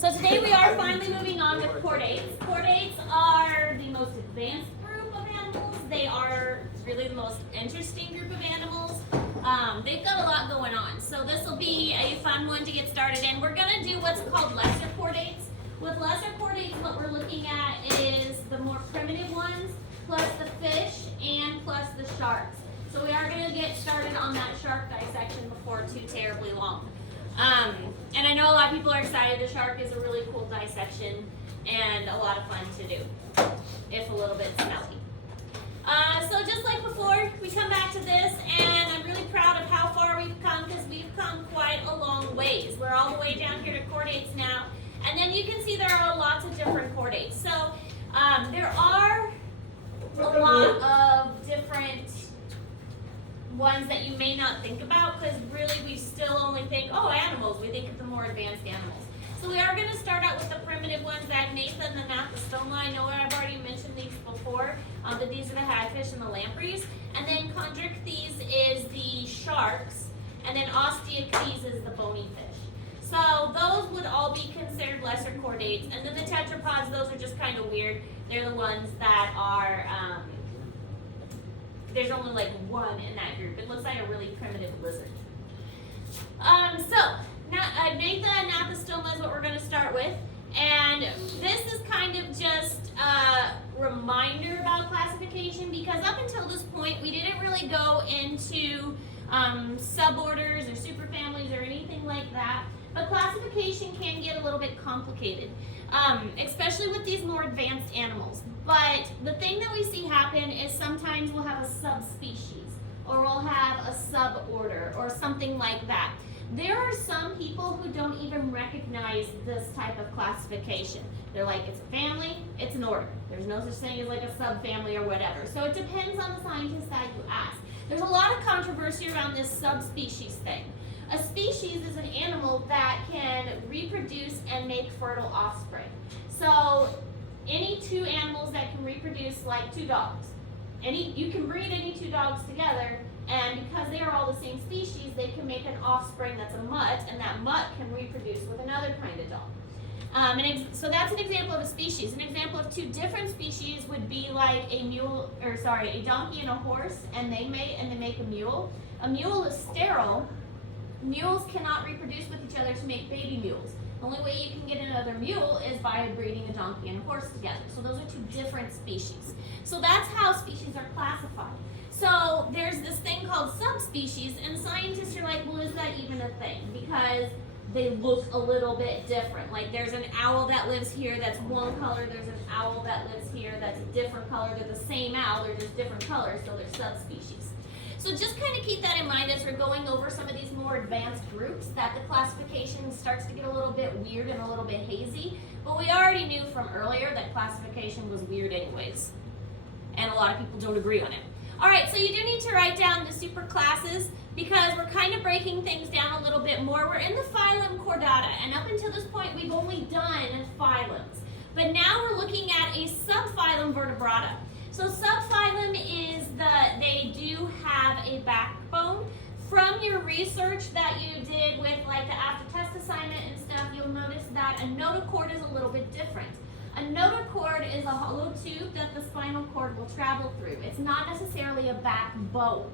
So today we are finally moving on with chordates. Chordates are the most advanced group of animals. They are really the most interesting group of animals. They've got a lot going on. So this will be a fun one to get started in. We're going to do what's called lesser chordates. With lesser chordates, what we're looking at is the more primitive ones, plus the fish, and plus the sharks. So we are going to get started on that shark dissection before too terribly long. And I know a lot of people are excited. The shark is a really cool dissection and a lot of fun to do, if a little bit smelly. So just like before, we come back to this, and I'm really proud of how far we've come because we've come quite a long ways. We're all the way down here to chordates now, and then you can see there are lots of different chordates. So there are a lot of different ones that you may not think about because really we still only think, oh, animals. We think of the more advanced animals. So we are going to start out with the primitive ones, the Agnatha and the Anathostoma. I know I've already mentioned these before, but these are the hagfish and the lampreys. And then Chondrichthyes is the sharks, and then Osteichthyes is the bony fish. So those would all be considered lesser chordates. And then the tetrapods, those are just kind of weird. They're the ones that are, there's only like one in that group. It looks like a really primitive lizard. Agnatha and Anathostoma is what we're going to start with. And this is kind of just a reminder about classification because up until this point we didn't really go into suborders or superfamilies or anything like that. But classification can get a little bit complicated, especially with these more advanced animals. But the thing that we see happen is sometimes we'll have a subspecies or we'll have a suborder or something like that. There are some people who don't even recognize this type of classification. They're like, it's a family, it's an order. There's no such thing as like a subfamily or whatever. So it depends on the scientist that you ask. There's a lot of controversy around this subspecies thing. A species is an animal that can reproduce and make fertile offspring. So any two animals that can reproduce, like two dogs, you can breed any two dogs together, and because they are all the same species, they can make an offspring that's a mutt, and that mutt can reproduce with another kind of dog. So that's an example of a species. An example of two different species would be like a donkey and a horse, and they make a mule. A mule is sterile. Mules cannot reproduce with each other to make baby mules. The only way you can get another mule is by breeding a donkey and a horse together. So those are two different species. So that's how species are classified. So there's this thing called subspecies, and scientists are like, well, is that even a thing? Because they look a little bit different. Like there's an owl that lives here that's one color, there's an owl that lives here that's a different color. They're the same owl, they're just different colors, so they're subspecies. So just kind of keep that in mind as we're going over some of these more advanced groups, that the classification starts to get a little bit weird and a little bit hazy. But we already knew from earlier that classification was weird anyways. And a lot of people don't agree on it. All right, so you do need to write down the superclasses because we're kind of breaking things down a little bit more. We're in the phylum Chordata, and up until this point, we've only done phylums. But now we're looking at a subphylum Vertebrata. So subphylum is they do have a backbone. From your research that you did with like the after test assignment and stuff, you'll notice that a notochord is a little bit different. A notochord is a hollow tube that the spinal cord will travel through. It's not necessarily a backbone.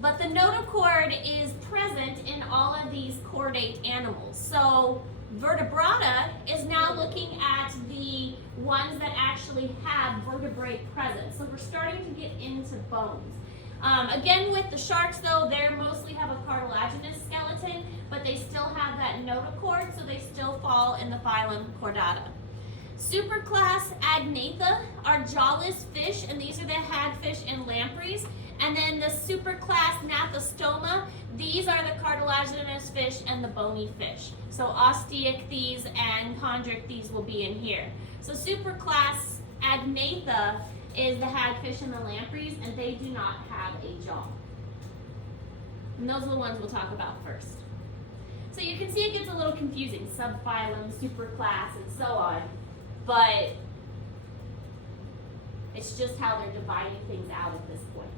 But the notochord is present in all of these chordate animals. So Vertebrata is now looking at the ones that actually have vertebrae present. So we're starting to get into bones. Again, with the sharks, though, they mostly have a cartilaginous skeleton, but they still have that notochord, so they still fall in the phylum Chordata. Superclass Agnatha are jawless fish, and these are the hagfish and lampreys. And then the superclass Anathostoma, these are the cartilaginous fish and the bony fish. So Osteichthyes and Chondrichthyes will be in here. So superclass Agnatha is the hagfish and the lampreys, and they do not have a jaw. And those are the ones we'll talk about first. So you can see it gets a little confusing, subphylum, superclass, and so on. But it's just how they're dividing things out at this point.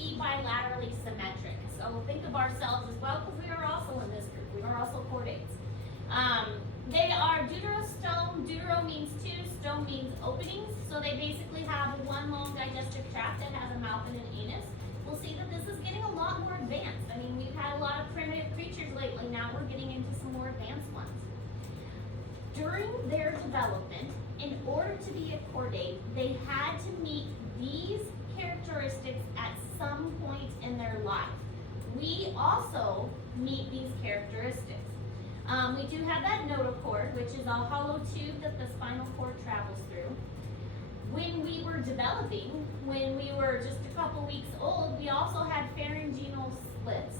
be bilaterally symmetric. So think of ourselves as well, because we are also in this group. We are also chordates. They are deuterostome. Deutero means two, stome means openings. So they basically have one long digestive tract that has a mouth and an anus. We'll see that this is getting a lot more advanced. I mean, we've had a lot of primitive creatures lately. Now we're getting into some more advanced ones. During their development, in order to be a chordate, they had to meet these characteristics at some point in their life. We also meet these characteristics. We do have that notochord, which is a hollow tube that the spinal cord travels through. When we were developing, when we were just a couple weeks old, we also had pharyngeal slits,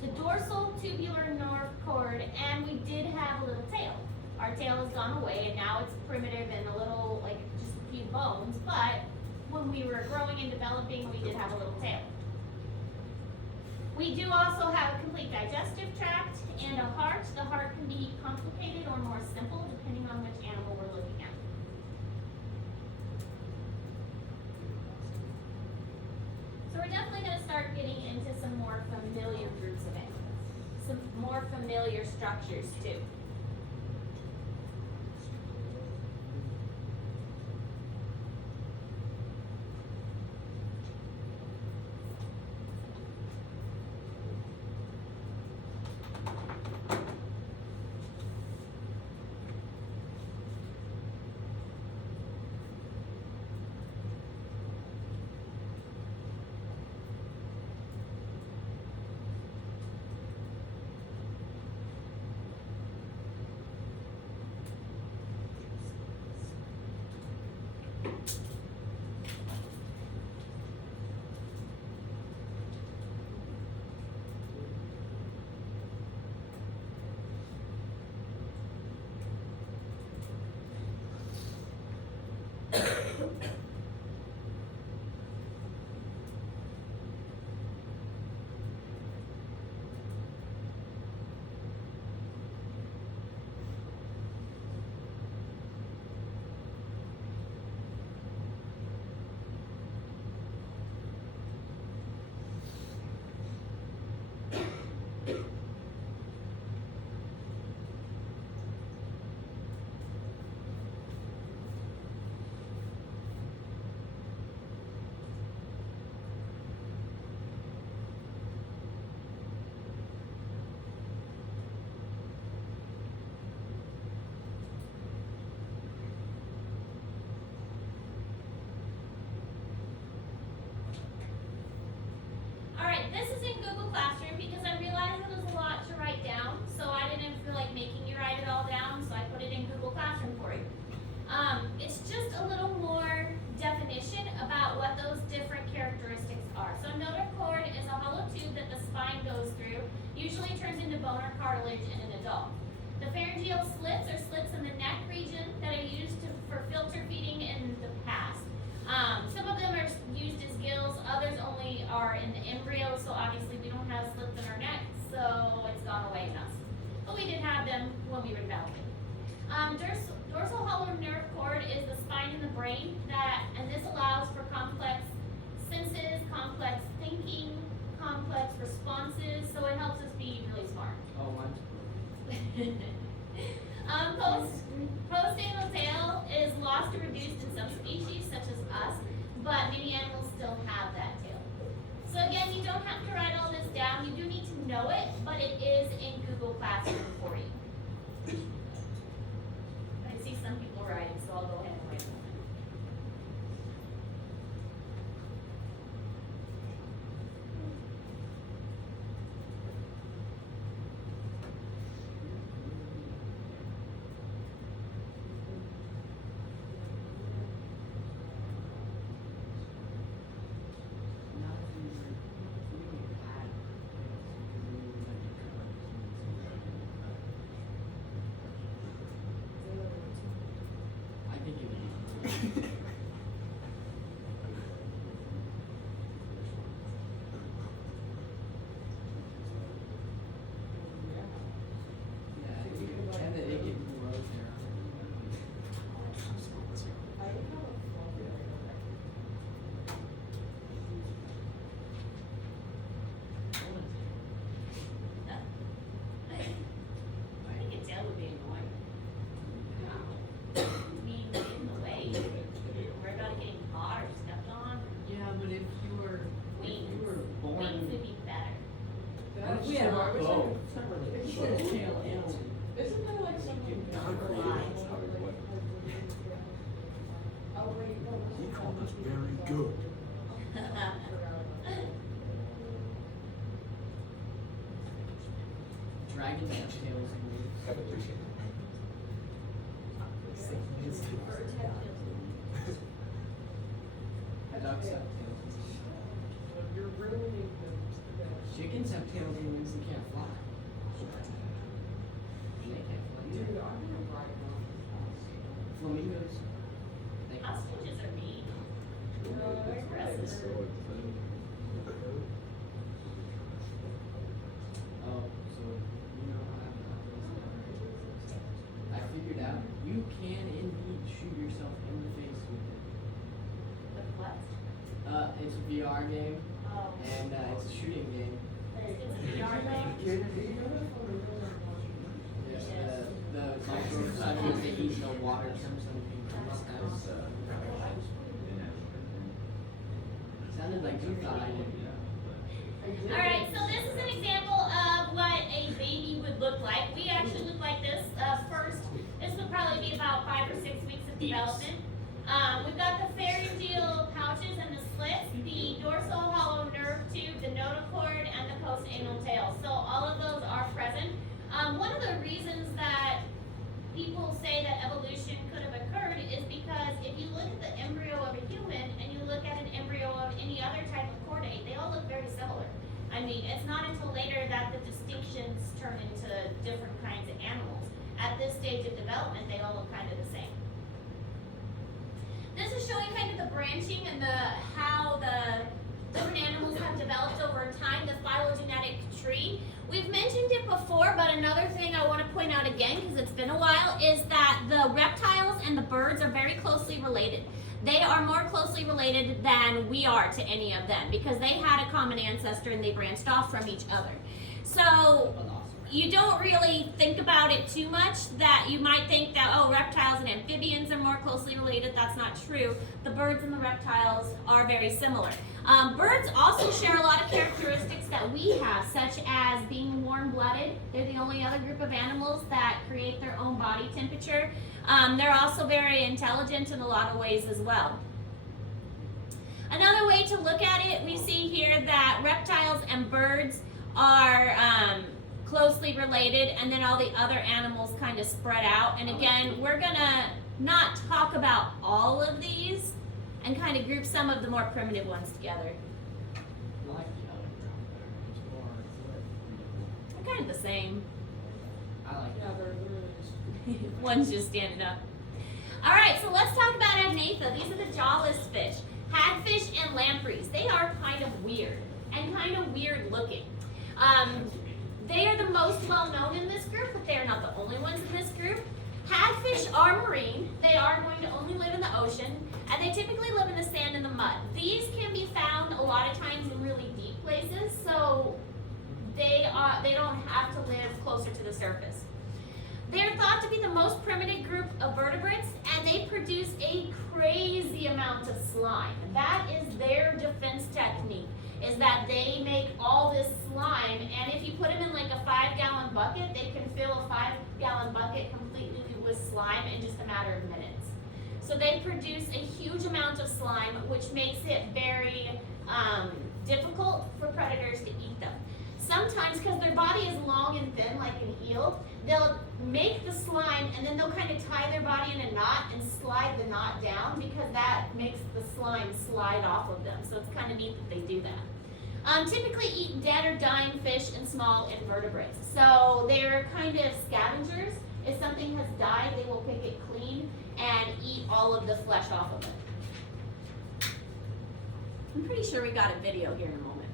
the dorsal tubular nerve cord, and we did have a little tail. Our tail has gone away, and now it's primitive and a little, like just a few bones, but when we were growing and developing, we did have a little tail. We do also have a complete digestive tract and a heart. The heart can be complicated or more simple, depending on which animal we're looking at. So we're definitely going to start getting into some more familiar groups of animals, some more familiar structures too. This is in Google Classroom because I realized it was a lot to write down, so I didn't feel like making you write it all down, so I put it in Google Classroom for you. It's just a little more definition about what those different characteristics are. So notochord is a hollow tube that the spine goes through, usually turns into bone or cartilage in an adult. The pharyngeal slits are slits in the neck region that are used for filter feeding in the past. Some of them are used as gills, others only are in the embryo, so obviously we don't have slits in our neck, so it's gone away in us. But we did have them when we were developing. Dorsal hollow nerve cord is the spine in the brain and this allows for complex senses, complex thinking, complex responses, so it helps us be really smart. Oh, mine's Post-anal tail is lost or reduced in some species, such as us, but many animals still have that tail. So again, you don't have to write all this down. You do need to know it, but it is in Google Classroom for you. I see some people writing, so I'll go ahead and write them. Oh, it's not really. It's a tail animal. Isn't there like something? He called us very good. Dragons have tails and leaves. Ducks have tails. You're ruining the. Chickens have tails and wings and can't fly. And they can't fly Dude, either. I'm gonna write on. Flamingos. They can fly. Ostriches are mean. That's aggressive. Oh, so you know how I figured out you can indeed shoot yourself in the face with it. The what? It's a VR game Oh, and it's a shooting game. it's a VR thing. The micro they eat no water comes sounded like you thought I did. Alright, so this is an example of what a baby would look like. We actually look like this first. This would probably be about 5 or 6 weeks of development. We've got the pharyngeal pouches and the slits, the dorsal hollow nerve tube, the notochord, and the postanal tail. So all of those are present. One of the reasons that people say that evolution could have occurred is because if you look at the embryo of a human and you look at an embryo of any other type of chordate, they all look very similar. I mean, it's not until later that the distinctions turn into different kinds of animals. At this stage of development, they all look kind of the same. This is showing kind of the branching and how the different animals have developed over time, the phylogenetic tree. We've mentioned it before, but another thing I want to point out again, because it's been a while, is that the reptiles and the birds are very closely related. They are more closely related than we are to any of them, because they had a common ancestor and they branched off from each other. So you don't really think about it too much, that you might think that, oh, reptiles and amphibians are more closely related. That's not true. The birds and the reptiles are very similar. Birds also share a lot of characteristics that we have, such as being warm-blooded. They're the only other group of animals that create their own body temperature. They're also very intelligent in a lot of ways as well. Another way to look at it, we see here that reptiles and birds are closely related, and then all the other animals kind of spread out. And again, we're gonna not talk about all of these and kind of group some of the more primitive ones together. I like the other ground better. It's more. They're kind of the same. I like Yeah, that. they're really. One's just standing up. All right, so let's talk about agnatha. These are the jawless fish. Hagfish and lampreys. They are kind of weird and kind of weird looking. They are the most well known in this group, but they are not the only ones in this group. Hagfish are marine. They are going to only live in the ocean, and they typically live in the sand and the mud. These can be found a lot of times in really deep places, so they don't have to live closer to the surface. They are thought to be the most primitive group of vertebrates, and they produce a crazy amount of slime. That is their defense technique, is that they make all this slime, and if you put them in like a 5-gallon bucket, they can fill a 5-gallon bucket completely with slime in just a matter of minutes. So they produce a huge amount of slime, which makes it very difficult for predators to eat them. Sometimes, because their body is long and thin like an eel, they'll make the slime and then they'll kind of tie their body in a knot and slide the knot down, because that makes the slime slide off of them. So it's kind of neat that they do that. Typically eat dead or dying fish and small invertebrates. So they're kind of scavengers. If something has died, they will pick it clean and eat all of the flesh off of it. I'm pretty sure we got a video here in a moment.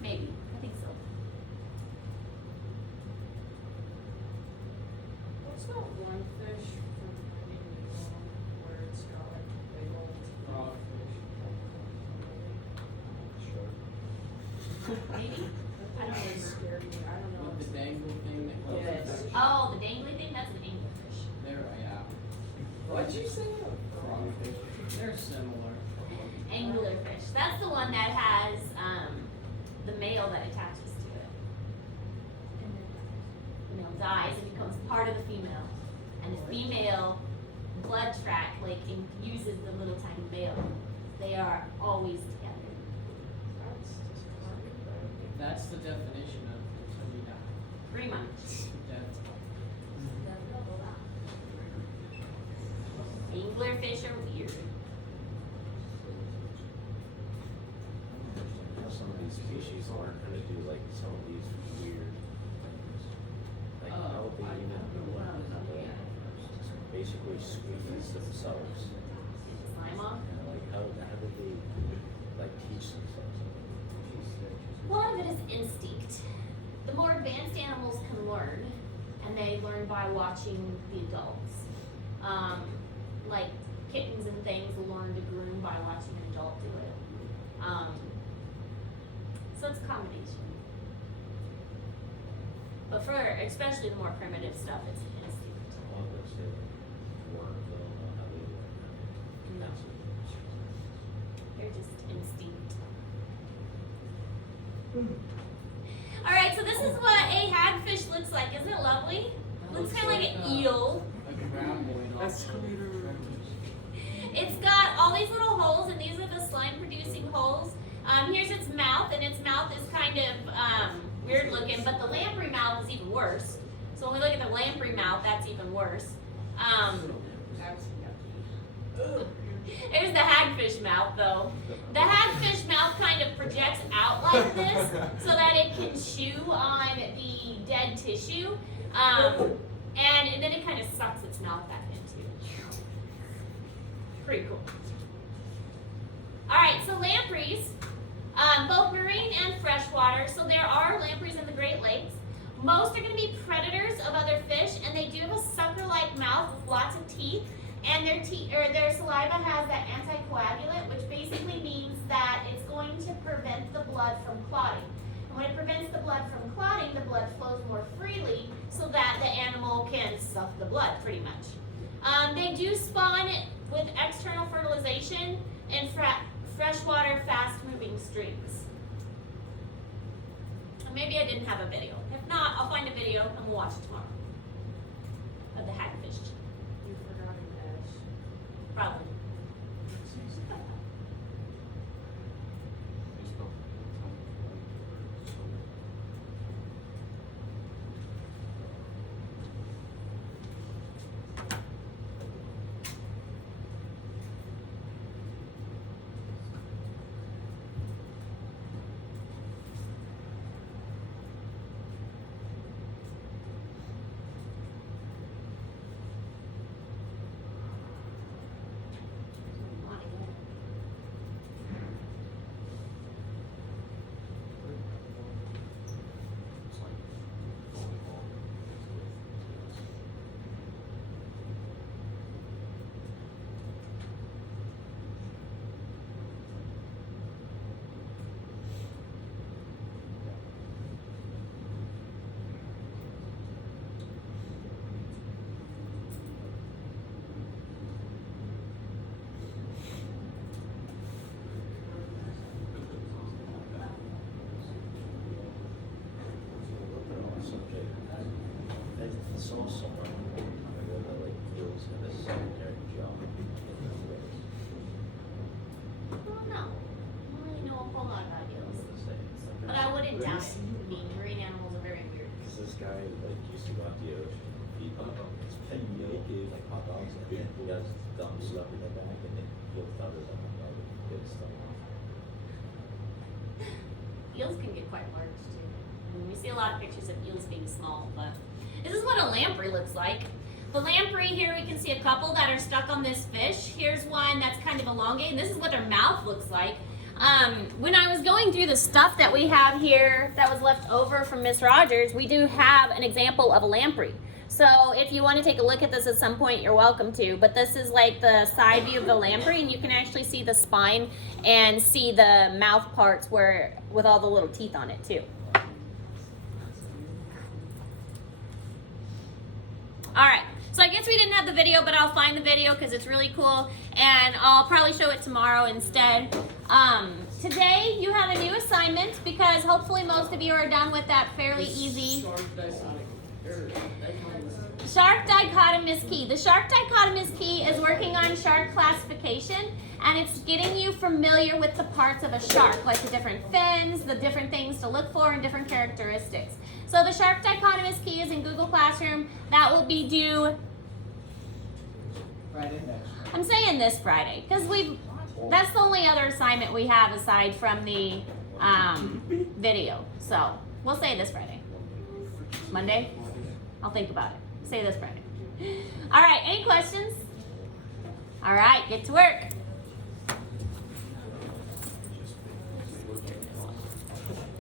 Maybe. I think so. What's that one fish from Nemo where it's got like big old Maybe? I don't That remember. scared me. I don't know. With the dangle thing that goes Yes. Oh, the dangly thing? That's an anglerfish. There, yeah. What'd you say? Crawfish. They're similar. Anglerfish. That's the one that has the male that attaches to it. The male dies and becomes part of the female. And the female blood tract uses the little tiny male. They are always together. That's the definition of until you die. Pretty much. That's Anglerfish are weird. Some of these species aren't gonna do like some of these weird things. Like how would they even do basically squeeze themselves? Slime off. And like how did they like teach themselves? A lot of it is instinct. The more advanced animals can learn, and they learn by watching the adults. Like kittens and things will learn to groom by watching an adult do it. So it's a combination. But for especially the more primitive stuff, it's instinct. I'm gonna say like worms, I don't know how they do No. it. They're just instinct. All right, so this is what a hagfish looks like. Isn't it lovely? Looks kind of like an eel. like a graboid also. Excavator. It's got all these little holes, and these are the slime-producing holes. Here's its mouth, and its mouth is kind of weird looking, but the lamprey mouth is even worse. So when we look at the lamprey mouth, that's even worse. That's yucky. There's the hagfish mouth, though. The hagfish mouth kind of projects out like this so that it can chew on the dead tissue, and then it kind of sucks its mouth back into. Pretty cool. All right, so lampreys, both marine and freshwater. So there are lampreys in the Great Lakes. Most are going to be predators of other fish, and they do have a sucker-like mouth with lots of teeth. And their saliva has that anticoagulant, which basically means that it's going to prevent the blood from clotting. And when it prevents the blood from clotting, the blood flows more freely so that the animal can suck the blood, pretty much. They do spawn with external fertilization in freshwater, fast-moving streams. And maybe I didn't have a video. If not, I'll find a video and we'll watch it tomorrow of the hagfish. You forgot an S. Probably. I saw someone that like feels in a secondary job. Well, no. I don't really know a whole lot about eels. But I wouldn't doubt it. I mean, marine animals are very weird. Cause this guy like used to go out to the ocean, feed his pet naked like hot dogs, and he got his thumb stuck in the back, and then he'll feathers on the dog and get his thumb off. Eels can get quite large too. I mean, we see a lot of pictures of eels being small, but this is what a lamprey looks like. The lamprey here, we can see a couple that are stuck on this fish. Here's one that's kind of elongated. This is what their mouth looks like. When I was going through the stuff that we have here that was left over from Miss Rogers, we do have an example of a lamprey. So if you want to take a look at this at some point, you're welcome to. But this is like the side view of the lamprey, and you can actually see the spine and see the mouth parts where with all the little teeth on it too. All right, so I guess we didn't have the video, but I'll find the video because it's really cool, and I'll probably show it tomorrow instead. today you have a new assignment because hopefully most of you are done with that fairly easy shark dichotomous key. The shark dichotomous key is working on shark classification, and it's getting you familiar with the parts of a shark, like the different fins, the different things to look for, and different characteristics. So the shark dichotomous key is in Google Classroom. That will be due, Right in there. I'm saying this Friday, because that's the only other assignment we have aside from the video. So we'll say this Friday. Monday? I'll think about it. Say this Friday. All right, any questions? All right, get to work.